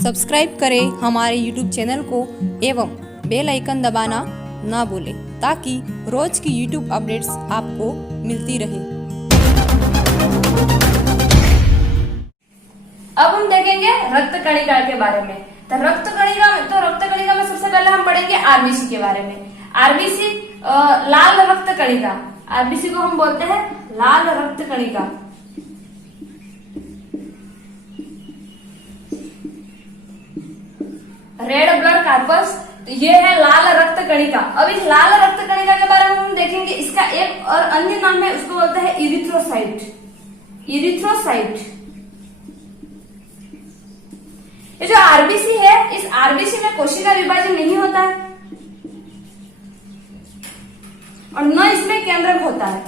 Subscribe करें हमारे YouTube channel को एवं बेल आइकन दबाना ना भूलें ताकि रोज की YouTube अपडेट्स आपको मिलती रहे। अब हम देखेंगे रक्त कणिका के बारे में। तो रक्त कणिका में सबसे पहले हम पढ़ेंगे आरबीसी के बारे में। आरबीसी लाल रक्त कणिका, आरबीसी को हम बोलते हैं लाल रक्त कणिका। रेड ब्लड कार्पस, तो ये है लाल रक्त कणिका। अब इस लाल रक्त कणिका के बारे में हम देखेंगे, इसका एक और अन्य नाम है, उसको बोलते हैं इरिथ्रोसाइट। इरिथ्रोसाइट, ये जो आरबीसी है, इस आरबीसी में कोशिका विभाजन नहीं होता है और न इसमें केंद्रक होता है।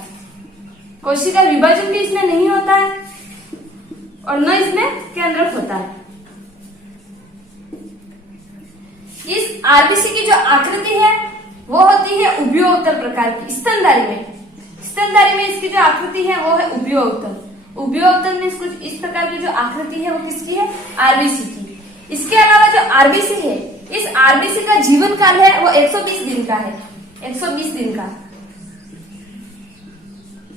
कोशिका विभाजन भी इसमें नहीं होता है और न इसमें केंद्रक होता है। इस आरबीसी की जो आकृति है वो होती है उभयोत्तर प्रकार की। स्तनधारी में इसकी जो आकृति है वो है उभयोत्तर। उभयोत्तर में कुछ इस प्रकार की जो आकृति है वो किसकी है? आरबीसी की। इसके अलावा जो आरबीसी है, इस आरबीसी का जीवन काल है वो 120 दिन का है। 120 दिन का।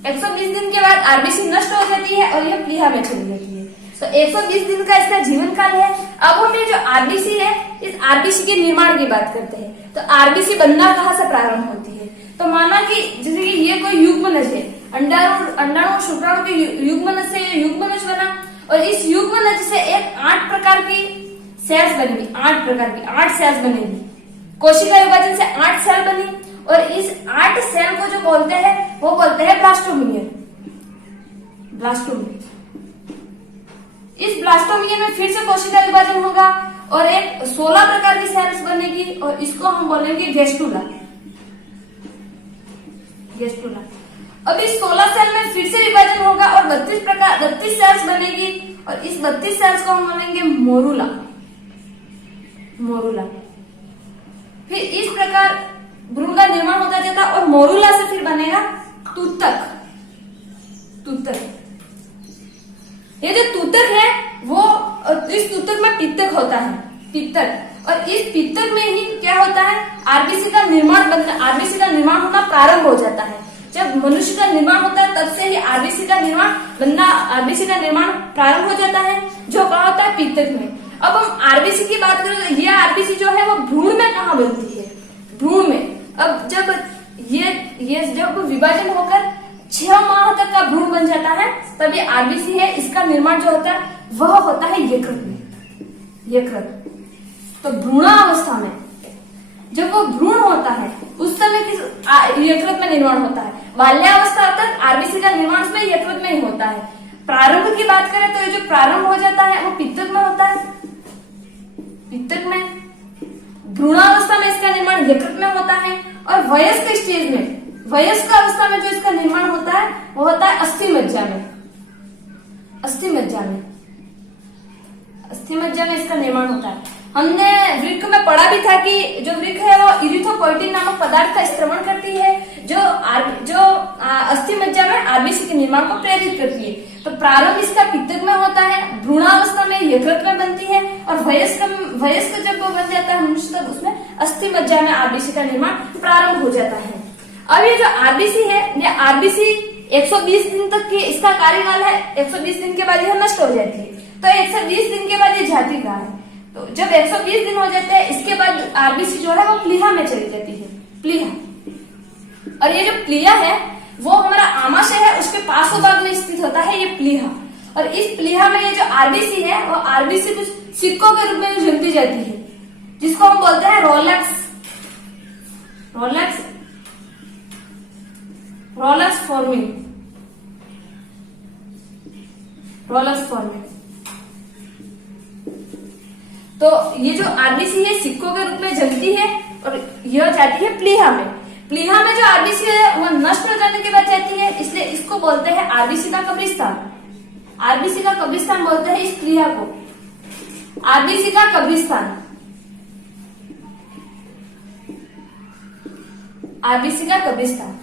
120 दिन के बाद आरबीसी नष्ट हो जाती है और यह प्लीहा में चली जाती है। तो 120 दिन का इसका जीवन काल है। अब हम ये जो आरबीसी है, इस आरबीसी के निर्माण की बात करते हैं। तो आरबीसी बनना कहाँ से प्रारंभ होती है? तो माना कि जैसे कि ये कोई युग्मनज है, अंडाणु और शुक्राणु के युग्मनज से युग्मनज बना और इस युग्मनज से एक 8 प्रकार की सेल्स बनेगी। 8 प्रकार की 8 सेल्स बनेगी। कोशिका विभाजन से 8 सेल बनी और इस 8 सेल को जो बोलते हैं वो बोलते हैं ब्लास्टोमिनियन। ब्लास्टोमिनियन, इस ब्लास्टोमिनियन में फिर से कोशिका विभाजन होगा और एक 16 प्रकार की सेल्स बनेगी और इसको हम बोलेंगे गेस्टुला। गेस्टुला। अब इस 16 सेल में फिर से विभाजन होगा और 32 सेल्स बनेगी और इस 32 सेल्स को हम बोलेंगे मोरुला। मोरुला। फिर इस प्रकार भ्रूण का निर्माण होता जाता और मोरुला से फिर बनेगा तूतक। तूतक, ये जो तूतक है वो इस तूतक में पित्तक होता है। पित्तक, और इस पित्तक में ही क्या होता है? आरबीसी का निर्माण होना प्रारंभ हो जाता है। जब मनुष्य का निर्माण होता है तब से ही आरबीसी का निर्माण प्रारंभ हो जाता है, जो कहा होता है पित्तक में। अब हम आरबीसी की बात करें तो यह आरबीसी जो है वो भ्रूण में कहाँ बनती है? भ्रूण में। अब जब जब विभाजन होकर 6 माह तक का भ्रूण बन जाता है तभी आरबीसी है, इसका निर्माण जो होता है वह होता है यकृत में। यकृत। तो भ्रूणावस्था में जब वो भ्रूण होता है उस समय किस यकृत में निर्माण होता है। बाल्यावस्था तक आरबीसी का निर्माण उसमें यकृत में ही होता है। प्रारंभ की बात करें तो ये जो प्रारंभ हो जाता है वो पित्तक में होता है। पित्तक में। भ्रूणावस्था में इसका निर्माण यकृत में होता है और वयस्क स्टेज में, वयस्क अवस्था में जो इसका निर्माण होता है वो होता है अस्थिमज्जा में। अस्थिमज्जा में इसका निर्माण होता है। हमने वृक्क में पढ़ा भी था कि जो वृक्क है वो इरिथ्रोपोइटिन नामक पदार्थ का स्त्रवण करती है जो अस्थिमज्जा में आरबीसी के निर्माण को प्रेरित करती है। तो प्रारंभ इसका पित्तक में होता है, भ्रूणावस्था में यकृत में बनती है और वयस्क जब वो बन जाता है मनुष्य तब उसमें अस्थिमज्जा में आरबीसी का निर्माण प्रारंभ हो जाता है। अब ये जो आरबीसी है, ये आरबीसी 120 दिन तक की इसका कार्यकाल है। 120 दिन के बाद यह नष्ट हो जाती है। तो 120 दिन के बाद ये जाती कहाँ है? तो जब 120 दिन हो जाते हैं इसके बाद आरबीसी जो है वो प्लीहा में चली जाती है। प्लीहा। और ये जो प्लीहा है वो हमारा आमाशय है उसके पार्श्वभाग में स्थित होता है ये प्लीहा। और इस प्लीहा में ये जो आरबीसी है वो आरबीसी कुछ सिक्कों के रूप में झुलती जाती है, जिसको हम बोलते हैं रोलेक्स फॉर्मिंग। तो ये जो आरबीसी है सिक्कों के रूप में जलती है और यह जाती है प्लीहा में। प्लीहा में जो आरबीसी है वह नष्ट हो जाने के बाद जाती है, इसलिए इसको बोलते हैं आरबीसी का कब्रिस्तान। आरबीसी का कब्रिस्तान बोलते हैं इस प्लीहा को। आरबीसी का कब्रिस्तान। आरबीसी का कब्रिस्तान।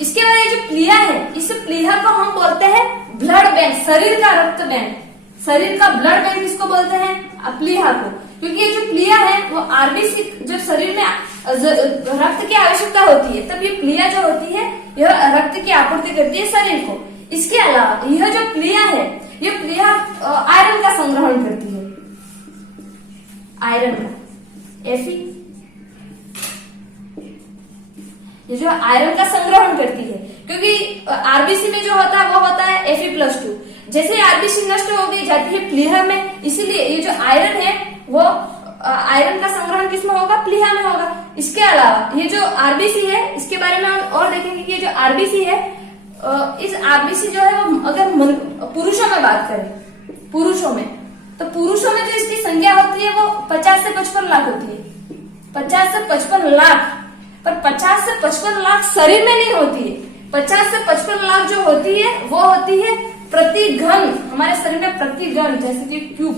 इसके बाद ये जो प्लीहा है, इस प्लीहा को हम बोलते हैं ब्लड बैंक, शरीर का रक्त बैंक। शरीर का ब्लड बैंक किसको बोलते हैं? प्लीहा को, क्योंकि ये जो प्लीहा है वो आरबीसी जो शरीर में रक्त की आवश्यकता होती है, तब ये प्लीहा जो होती है यह रक्त की आपूर्ति करती है शरीर को। इसके अलावा यह जो प्लीहा है, ये प्लीहा आयरन का संग्रहण करती है, आयरन का, एफी, ये जो आयरन का संग्रहण करती है, क्योंकि आरबीसी में जो होता है वो होता है Fe+2। जैसे आरबीसी नष्ट हो गई जाती है प्लीहा में, इसीलिए ये जो आयरन है वो आयरन का संग्रहण किसमें होगा, प्लीहा में होगा। इसके अलावा ये जो आरबीसी है, इसके बारे में हम और देखेंगे कि ये जो आरबीसी है, इस आरबीसी जो है वो अगर पुरुषों में बात करें, पुरुषों में, तो पुरुषों में जो इसकी संख्या होती है वो 50 से 55 लाख होती है, 50 से 55 लाख। पर 50 से 55 लाख शरीर में नहीं होती है, 50 से 55 लाख जो होती है वो होती है प्रति घन, हमारे शरीर में प्रति घन, जैसे कि क्यूब,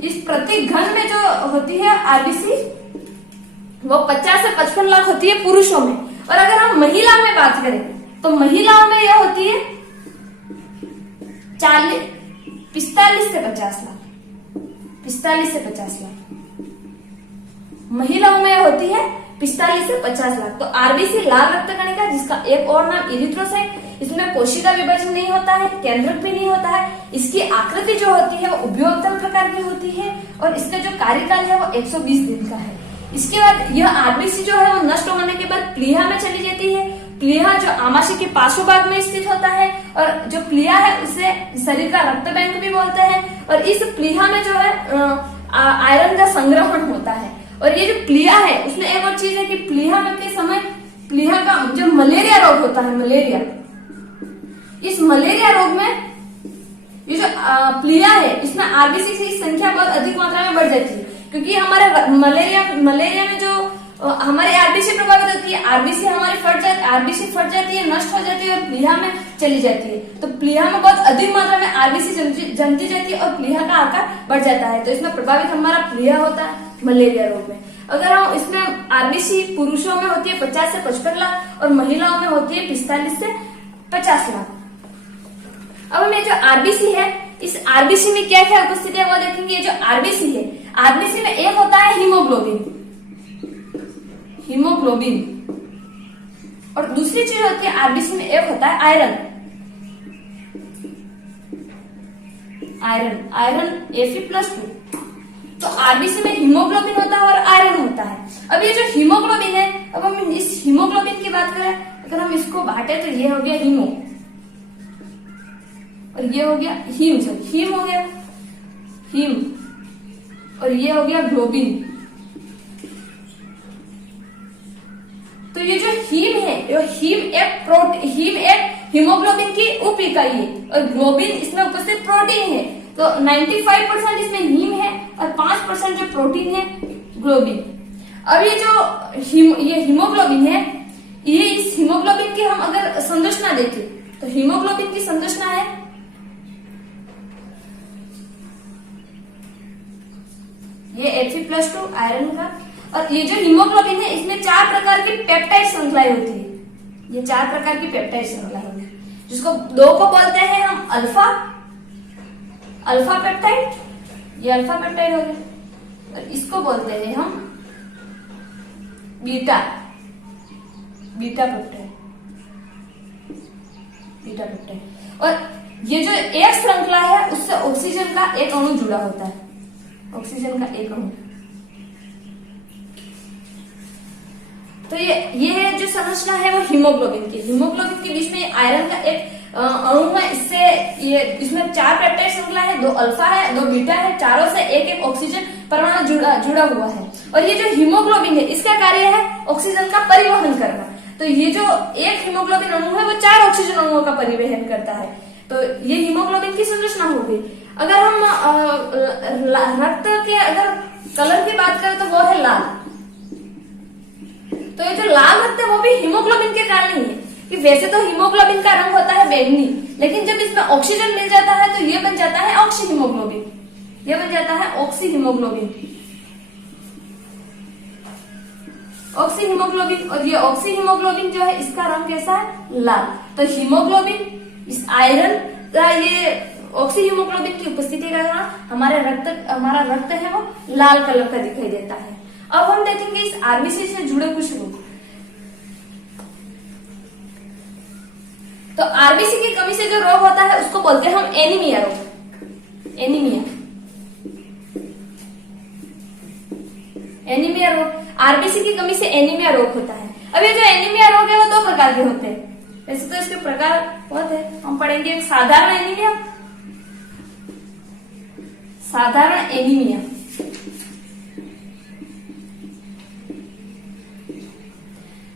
इस प्रति घन में जो होती है आरबीसी वो 50 से 55 लाख होती है पुरुषों में। और अगर हम महिला में बात करें तो महिलाओं में यह होती है 45 से 50 लाख, 45 से 50 लाख महिलाओं में होती है, 45 से 50 लाख। तो आरबीसी लाल रक्त कणिका, जिसका एक और नाम इरिथ्रोसाइट, इसमें कोशिका विभाजन नहीं होता है, केंद्रक भी नहीं होता है, इसकी आकृति जो होती है वो उभयोत्तल प्रकार की होती है और इसका जो कार्यकाल है वो 120 दिन का है। इसके बाद यह आरबीसी जो है वो नष्ट होने के बाद प्लीहा में चली जाती है। प्लीहा जो आमाशय के पार्श्व भाग में स्थित होता है और जो प्लीहा है उसे शरीर का रक्त बैंक भी बोलते हैं। और इस प्लीहा में जो है आयरन का संग्रहण होता है। और ये जो प्लीहा है उसमें एक और चीज है कि प्लीहा में के समय प्लीहा का जो मलेरिया रोग होता है, मलेरिया, इस मलेरिया रोग में ये जो प्लीहा है इसमें आरबीसी की संख्या बहुत अधिक मात्रा में बढ़ जाती है, क्योंकि हमारे मलेरिया में जो हमारी आरबीसी प्रभावित होती है, आरबीसी हमारी आरबीसी फट जाती है, नष्ट हो जाती है और प्लीहा में चली जाती है। तो प्लीहा में बहुत अधिक मात्रा में आरबीसी जमती जाती है और प्लीहा का आकार बढ़ जाता है। तो इसमें प्रभावित हमारा प्लीहा होता है मलेरिया रोग में। अगर हम इसमें आरबीसी पुरुषों में होती है 50 से 55 लाख और महिलाओं में होती है 45 से 50 लाख। अब हम ये जो आरबीसी है, इस आरबीसी में क्या क्या उपस्थिति है वो देखेंगे। ये जो आरबीसी है, आरबीसी में एक होता है हीमोग्लोबिन, हीमोग्लोबिन, और दूसरी चीज होती है आरबीसी में एक होता है आयरन, आयरन, आयरन Fe+2। तो आरबीसी में हीमोग्लोबिन होता है और आयरन होता है। अब ये जो हीमोग्लोबिन है, अब हम इस हीमोग्लोबिन की बात करें, अगर हम इसको बांटे तो ये हो गया हीमो और ये हो गया हीम, हीम हो गया हीम, और ये हो गया ग्लोबिन। तो ये जो हीम है, हीम एक हीमोग्लोबिन की उप इकाई है और ग्लोबिन इसमें उपस्थित प्रोटीन है। तो 95% इसमें हीम है और 5% जो प्रोटीन है ग्लोबिन। अब ये जो ये हीमोग्लोबिन है, ये इस हीमोग्लोबिन की हम अगर संरचना देखें तो हीमोग्लोबिन की संरचना है, ये Fe+2 आयरन का। और ये जो हीमोग्लोबिन है इसमें 4 प्रकार की पेप्टाइड श्रृंखलाएं होती है, ये 4 प्रकार की पेप्टाइड श्रृंखला होती है, जिसको 2 को बोलते हैं हम अल्फा पेप्टाइड, ये अल्फा पेप्टाइड हो गया, और इसको बोलते हैं हम बीटा पेप्टाइड। और ये जो एक श्रृंखला है उससे ऑक्सीजन का एक अणु जुड़ा होता है, ऑक्सीजन का एक अणु। तो ये जो संरचना है वो हीमोग्लोबिन के बीच में आयरन का एक अणु है। इसमें 4 पेप्टाइड श्रृंखला है, 2 अल्फा है, 2 बीटा है, चारों से एक ऑक्सीजन परमाणु जुड़ा हुआ है। और ये जो हीमोग्लोबिन है इसका कार्य है ऑक्सीजन का परिवहन करना। तो ये जो एक हीमोग्लोबिन अणु है वो 4 ऑक्सीजन अणुओं का परिवहन करता है। तो ये हीमोग्लोबिन की संरचना हो गई। अगर हम रक्त के अगर कलर की बात करें तो वो है लाल। तो ये जो लाल रक्त है वो भी हीमोग्लोबिन के कारण ही है, कि वैसे तो हीमोग्लोबिन का रंग होता है बैंगनी, लेकिन जब इसमें ऑक्सीजन मिल जाता है तो ये बन जाता है ऑक्सी हीमोग्लोबिन, ये बन जाता है ऑक्सी हीमोग्लोबिन। और ये ऑक्सी हीमोग्लोबिन जो है इसका रंग कैसा है, लाल। तो हीमोग्लोबिन इस आयरन का ये ऑक्सी हीमोग्लोबिन की उपस्थिति के कारण हमारा रक्त है वो लाल कलर का दिखाई देता है। अब हम देखेंगे इस आरबीसी से जुड़े कुछ रोग। तो आरबीसी की कमी से जो रोग होता है उसको बोलते हैं हम एनीमिया रोग। एनीमिया रोग, आरबीसी की कमी से एनीमिया रोग होता है। अब ये जो एनीमिया रोग है वो दो प्रकार के होते हैं। वैसे तो इसके प्रकार बहुत है, हम पढ़ेंगे एक साधारण एनीमिया, साधारण एनीमिया।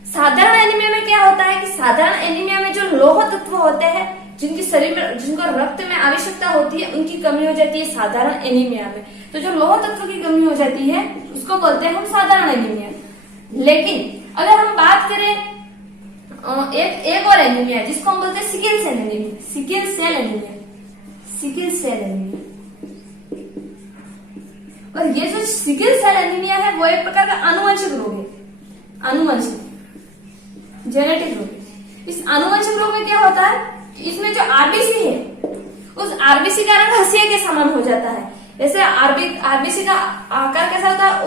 साधारण एनीमिया में क्या होता है कि साधारण एनीमिया में जो लौह तत्व होते हैं जिनकी शरीर में, जिनको रक्त में आवश्यकता होती है, उनकी कमी हो जाती है साधारण एनीमिया में। तो जो लौह तत्व की कमी हो जाती है उसको बोलते हैं हम साधारण एनीमिया। लेकिन अगर हम बात करें एक और एनीमिया जिसको हम बोलते हैं sickle cell anaemia, sickle cell anaemia, sickle cell anaemia. और ये जो सिकल सेल एनीमिया है वो एक प्रकार का आनुवंशिक रोग है, आनुवंशिक जेनेटिक रोग। इस आनुवंशिक रोग में क्या होता है, इसमें जो आरबीसी है उस आरबीसी का रंग हंसिया के समान हो जाता है। जैसे आरबीसी का आकार कैसा होता है,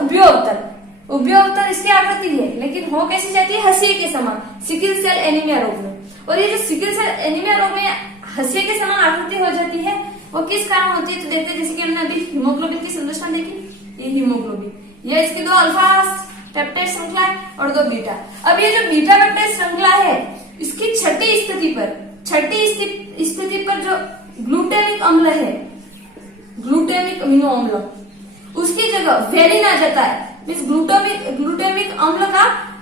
उभयोत्तर इसकी आकृति है, लेकिन हो कैसी जाती है, हंसिया के समान, सिकल सेल एनीमिया रोग में। और ये जो सिकल सेल एनीमिया रोग में हंसिया के समान आकृति हो जाती है वो किस कारण होती है, तो देखते हैं जैसे कि हमने अभी हीमोग्लोबिन की संरचना देखी, ये हीमोग्लोबिन, ये इसकी दो अल्फा पेप्टाइड श्रृंखला है और दो बीटा। अब ये जो बीटा पेप्टाइड श्रृंखला है इसकी छठी स्थिति पर जो ग्लूटेनिक अम्ल है, ग्लूटेनिक अमीनो अम्ल, उसकी जगह वेलिन आ जाता है। इस ग्लूटेमिक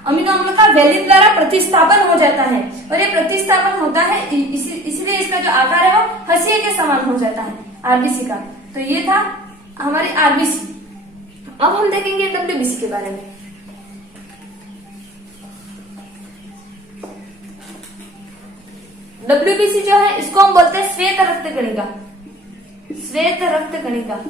अमीनो अम्ल का वेलिन द्वारा प्रतिस्थापन हो जाता है और ये प्रतिस्थापन होता है इसलिए इसका जो आकार है वो हंसिया के समान हो जाता है आरबीसी का। तो ये था हमारी आरबीसी। अब हम देखेंगे डब्ल्यूबीसी के बारे में। डब्ल्यूबीसी जो है इसको हम बोलते हैं श्वेत रक्त कणिका, श्वेत रक्त कणिका।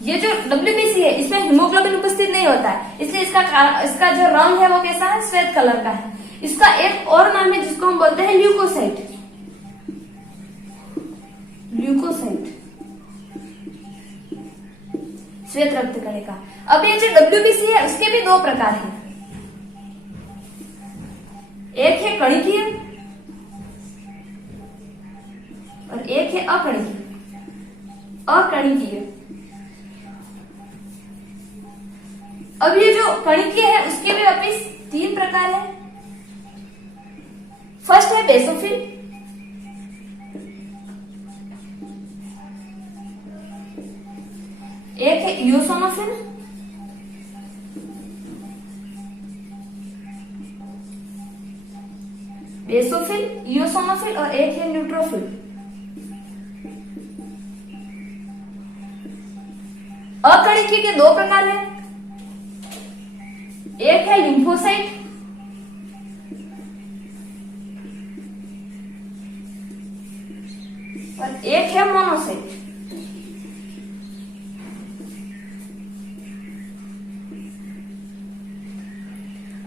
ये जो डब्ल्यूबीसी है इसमें हीमोग्लोबिन उपस्थित नहीं होता है, इसलिए इसका जो रंग है वो कैसा है, श्वेत कलर का है। इसका एक और नाम है जिसको हम बोलते हैं ल्यूकोसाइट, ल्यूकोसाइट, श्वेत रक्त कणिका। अब ये जो डब्ल्यूबीसी है उसके भी दो प्रकार हैं, एक है कणिकीय और एक है अकणिकीय। अब ये जो कणिकीय है उसके भी वापिस तीन प्रकार है। फर्स्ट है बेसोफिल, एक है इओसोनोफिल, बेसोफिल, इओसोनोफिल और एक है न्यूट्रोफिल। अकणिकीय के दो प्रकार हैं, एक है लिम्फोसाइट और एक है मोनोसाइट।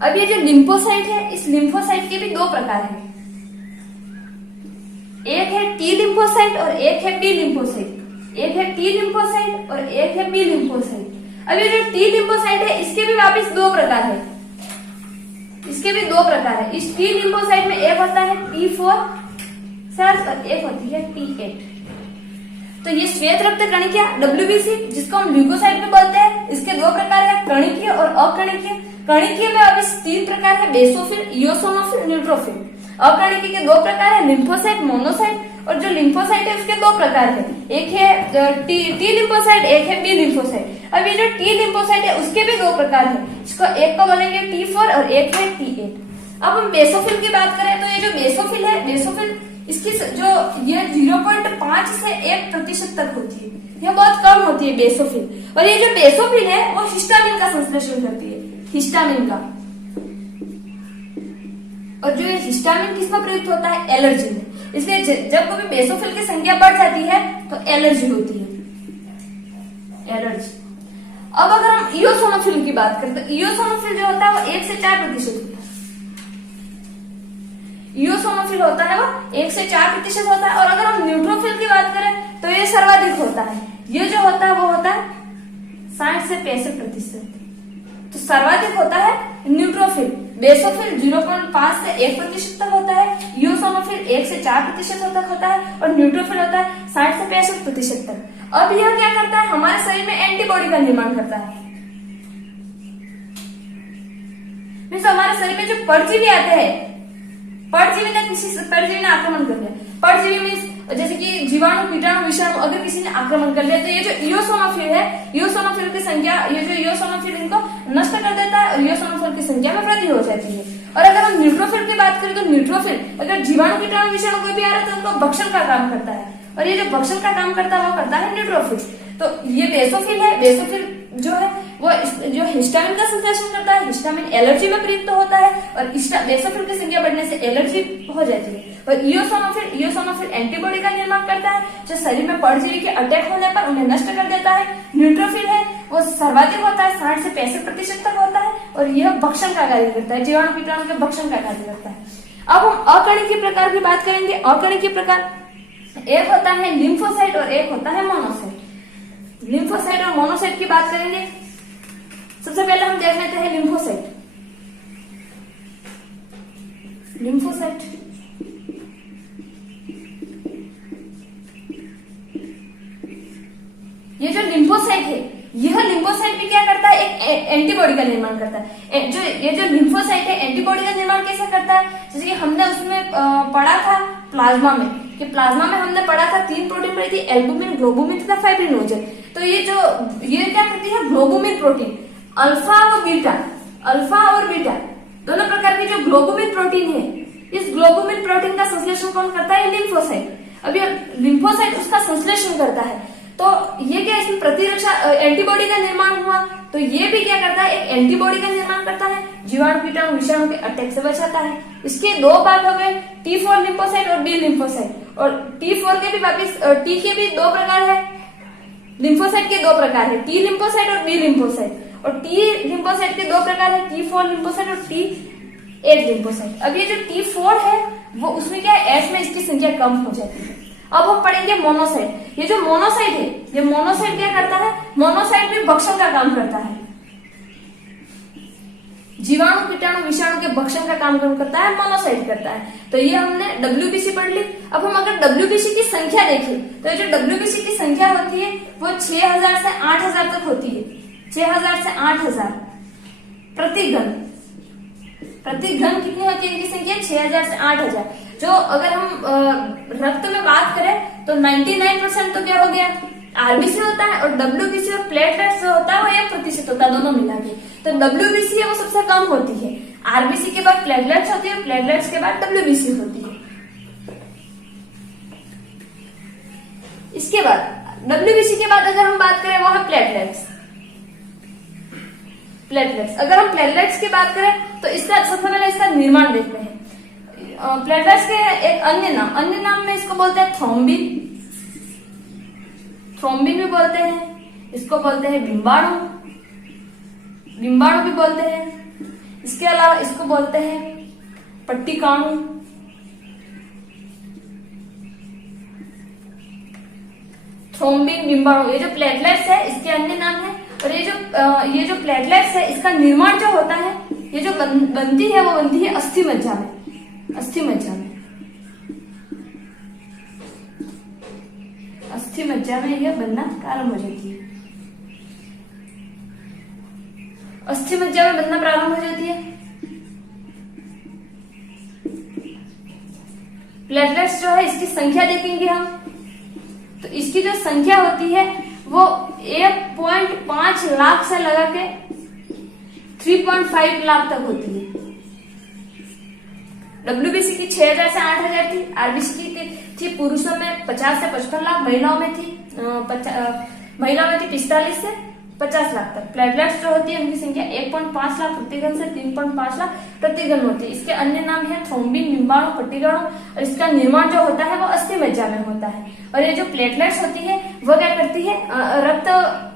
अब ये जो लिम्फोसाइट है इस लिम्फोसाइट के भी दो प्रकार हैं, एक है टी लिम्फोसाइट और एक है बी लिम्फोसाइट, एक है टी लिम्फोसाइट और एक है बी लिम्फोसाइट। अब ये जो टी लिम्फोसाइट है इसके भी वापिस दो प्रकार है, इसके भी दो प्रकार है। इस टी लिम्फोसाइट में एक होता है T4 सेल्स और एक होती है T8। तो ये श्वेत रक्त कणिका डब्ल्यूबीसी जिसको हम ल्यूकोसाइट भी बोलते हैं, इसके दो प्रकार है, कणिकीय और अकणिकीय। कणिकीय में वापिस तीन प्रकार है, बेसोफिल, इओसोनोफिल, न्यूट्रोफिल। अकणिकीय के दो प्रकार है, लिम्फोसाइट, मोनोसाइट। और जो लिम्फोसाइट है उसके दो प्रकार है, एक है टी लिम्फोसाइट, एक है बी लिम्फोसाइट। अब ये जो टी लिम्फोसाइट है उसके भी दो प्रकार है, इसको एक को बोलेंगे T4 और एक है T8। अब हम बेसोफिल की बात करें तो ये जो बेसोफिल है, बेसोफिल इसकी जो ये 0.5 से 1% तक होती है, यह बहुत कम होती है बेसोफिल। और ये जो बेसोफिल है वो हिस्टामिन का संश्लेषण करती है, हिस्टामिन का। और जो ये हिस्टामिन किसमें प्रयुक्त होता है, एलर्जी में। इसलिए जब कभी बेसोफिल की संख्या बढ़ जाती है तो एलर्जी होती है, एलर्जी। अब अगर हम इओसोनोफिल की बात करें तो इओसोनोफिल जो होता है वो 1 से 4% होता है, इओसोनोफिल होता है वो 1 से 4% होता है। और अगर हम न्यूट्रोफिल की बात करें तो ये सर्वाधिक होता है, ये जो होता है वो होता है 60 से 65%। तो सर्वाधिक होता है न्यूट्रोफिल। बेसोफिल 0.5 से 1% तक होता है, इओसोनोफिल 1 से 4% तक होता है और न्यूट्रोफिल होता है 60 से 65% तक। अब यह क्या करता है, हमारे शरीर में एंटीबॉडी का निर्माण करता है। मीन्स हमारे शरीर में जो परजीवी आते हैं, परजीवी ने किसी परजीवी ने आक्रमण कर लिया, परजीवी मीन्स जैसे कि जीवाणु, कीटाणु, विषाणु अगर किसी ने आक्रमण कर लिया तो ये जो इओसोनोफिल है, इओसोनोफिल की संख्या, ये जो इओसोनोफिल इनको नष्ट कर देता है और इओसोनोफिल की संख्या में वृद्धि हो जाती है। और अगर हम न्यूट्रोफिल की बात करें तो न्यूट्रोफिल अगर जीवाणु, कीटाणु, विषाणु कोई भी आ रहा है तो उनको भक्षण का काम करता है, और ये जो भक्षण का काम करता है वो करता है न्यूट्रोफिल। तो ये बेसोफिल है, बेसोफिल जो है वो जो हिस्टामिन का संश्लेषण करता है, हिस्टामिन एलर्जी में प्रयुक्त होता है और बेसोफिल की संख्या बढ़ने से एलर्जी हो जाती है। और इओसोनोफिल एंटीबॉडी का निर्माण करता है जो शरीर में परजीवी के अटैक होने पर उन्हें नष्ट कर देता है। न्यूट्रोफिल है वो सर्वाधिक होता है, 60 से 65% तक होता है और यह भक्षण का कार्य करता है, जीवाणु, कीटाणु के भक्षण का कार्य करता है। अब हम अकणिकीय प्रकार की बात करेंगे। अकणिकीय प्रकार एक होता है लिम्फोसाइट और एक होता है मोनोसाइट। लिम्फोसाइट और मोनोसाइट की बात करेंगे। सबसे पहले हम देख लेते हैं लिम्फोसाइट। लिम्फोसाइट ये जो लिम्फोसाइट है, यह लिम्फोसाइट भी क्या करता है, एक एंटीबॉडी का निर्माण करता है। ये जो लिम्फोसाइट है एंटीबॉडी का निर्माण कैसे करता है, जैसे कि हमने उसमें पढ़ा था प्लाज्मा में, कि प्लाज्मा में हमने पढ़ा था 3 प्रोटीन पढ़ी थी, एल्बुमिन, ग्लोबुमिन तथा फाइब्रिनोजन। तो ये क्या करती है, ग्लोबुमिन प्रोटीन, अल्फा और बीटा दोनों प्रकार की जो ग्लोबुमिन प्रोटीन है, इस ग्लोबुमिन प्रोटीन का संश्लेषण कौन करता है, लिम्फोसाइट। अब ये लिम्फोसाइट उसका संश्लेषण करता है, तो ये क्या, इसमें प्रतिरक्षा एंटीबॉडी का निर्माण हुआ। तो ये भी क्या करता है, एक एंटीबॉडी का निर्माण करता है, जीवाणु, कीटाणु, विषाणु के अटैक से बचाता है। इसके 2 भाग हो गए, T4 लिम्फोसाइट और B लिम्फोसाइट। और T4 के भी वापिस T के भी 2 प्रकार है, लिम्फोसाइट के 2 प्रकार है, T लिम्फोसाइट और B लिम्फोसाइट। और T लिम्फोसाइट के 2 प्रकार है, T4 लिम्फोसाइट और T8 लिम्फोसाइट। अब ये जो T4 है वो उसमें क्या है, S में इसकी संख्या कम हो जाती है। अब हम पढ़ेंगे मोनोसाइट। ये जो मोनोसाइट है, ये मोनोसाइट क्या करता है, मोनोसाइट भी भक्षण का काम करता है, जीवाणु, कीटाणु, विषाणु के भक्षण का काम करता है, मोनोसाइट करता है। तो ये हमने WBC पढ़ ली। अब हम अगर WBC की संख्या देखें तो ये जो WBC की संख्या होती है वो 6000 से 8000 तक होती है, 6000 से 8000 प्रति घन। प्रति घन कितनी होती है इनकी संख्या, 6000 से 8000। जो अगर हम रक्त में बात करें तो 99% तो क्या हो गया, आरबीसी होता है, और WBC और प्लेटलेट्स जो होता है वो 1% होता है, दोनों मिला के। तो WBC है वो सबसे कम होती है, आरबीसी के बाद प्लेटलेट्स होती है, प्लेटलेट्स के बाद WBC होती है। इसके बाद WBC के बाद अगर हम बात करें वो है प्लेटलेट्स। अगर हम प्लेटलेट्स की बात करें तो इसका सबसे पहले इसका निर्माण देखते हैं। प्लेटलेट्स के एक अन्य नाम में इसको बोलते हैं थ्रोम्बिन भी बोलते हैं, इसको बोलते हैं बिंबाणु भी बोलते हैं। इसके अलावा इसको बोलते हैं पट्टिकाणु, थ्रोम्बिन, बिंबाणु, ये जो प्लेटलेट्स है इसके अन्य नाम है। और ये जो प्लेटलेट्स है इसका निर्माण जो होता है, ये जो बनती है वो बनती है अस्थि मज्जा में। अस्थि मज्जा में यह बनना प्रारंभ हो जाती है, अस्थि मज्जा में बनना प्रारंभ हो जाती है। प्लेटलेट्स जो है इसकी संख्या देखेंगे हम, तो इसकी जो संख्या होती है वो 1.5 लाख से लगा के 3.5 लाख तक होती है। WBC की 6000 से 8000 थी, आरबीसी की थी पुरुषों में 50 से 55 लाख, महिलाओं में थी 45 से 50 लाख तक। प्लेटलेट्स जो होती है उनकी संख्या 1.5 लाख प्रतिघन से 3.5 लाख प्रतिघन होती है। इसके अन्य नाम है थ्रोम्बिन, बिंबाणु, पट्टिकाणु, और इसका निर्माण जो होता है वो अस्थि मज्जा में होता है। और ये जो प्लेटलेट्स होती है वो क्या करती है, रक्त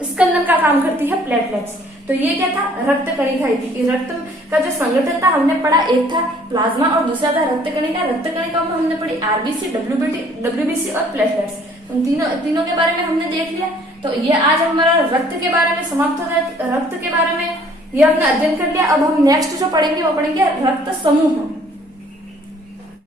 स्कंदन का काम करती है प्लेटलेट्स। तो ये क्या था, रक्त कणिका थी। रक्त का जो संगठन था हमने पढ़ा, एक था प्लाज्मा और दूसरा था रक्त कणिका। रक्त कणिका में हमने पढ़ी आरबीसी, डब्ल्यूबीसी और प्लेटलेट्स। उन तीनों के बारे में हमने देख लिया। तो ये आज हमारा रक्त के बारे में समाप्त हो जाए। रक्त के बारे में ये हमने अध्ययन कर लिया। अब हम नेक्स्ट जो पढ़ेंगे वो पढ़ेंगे रक्त समूह।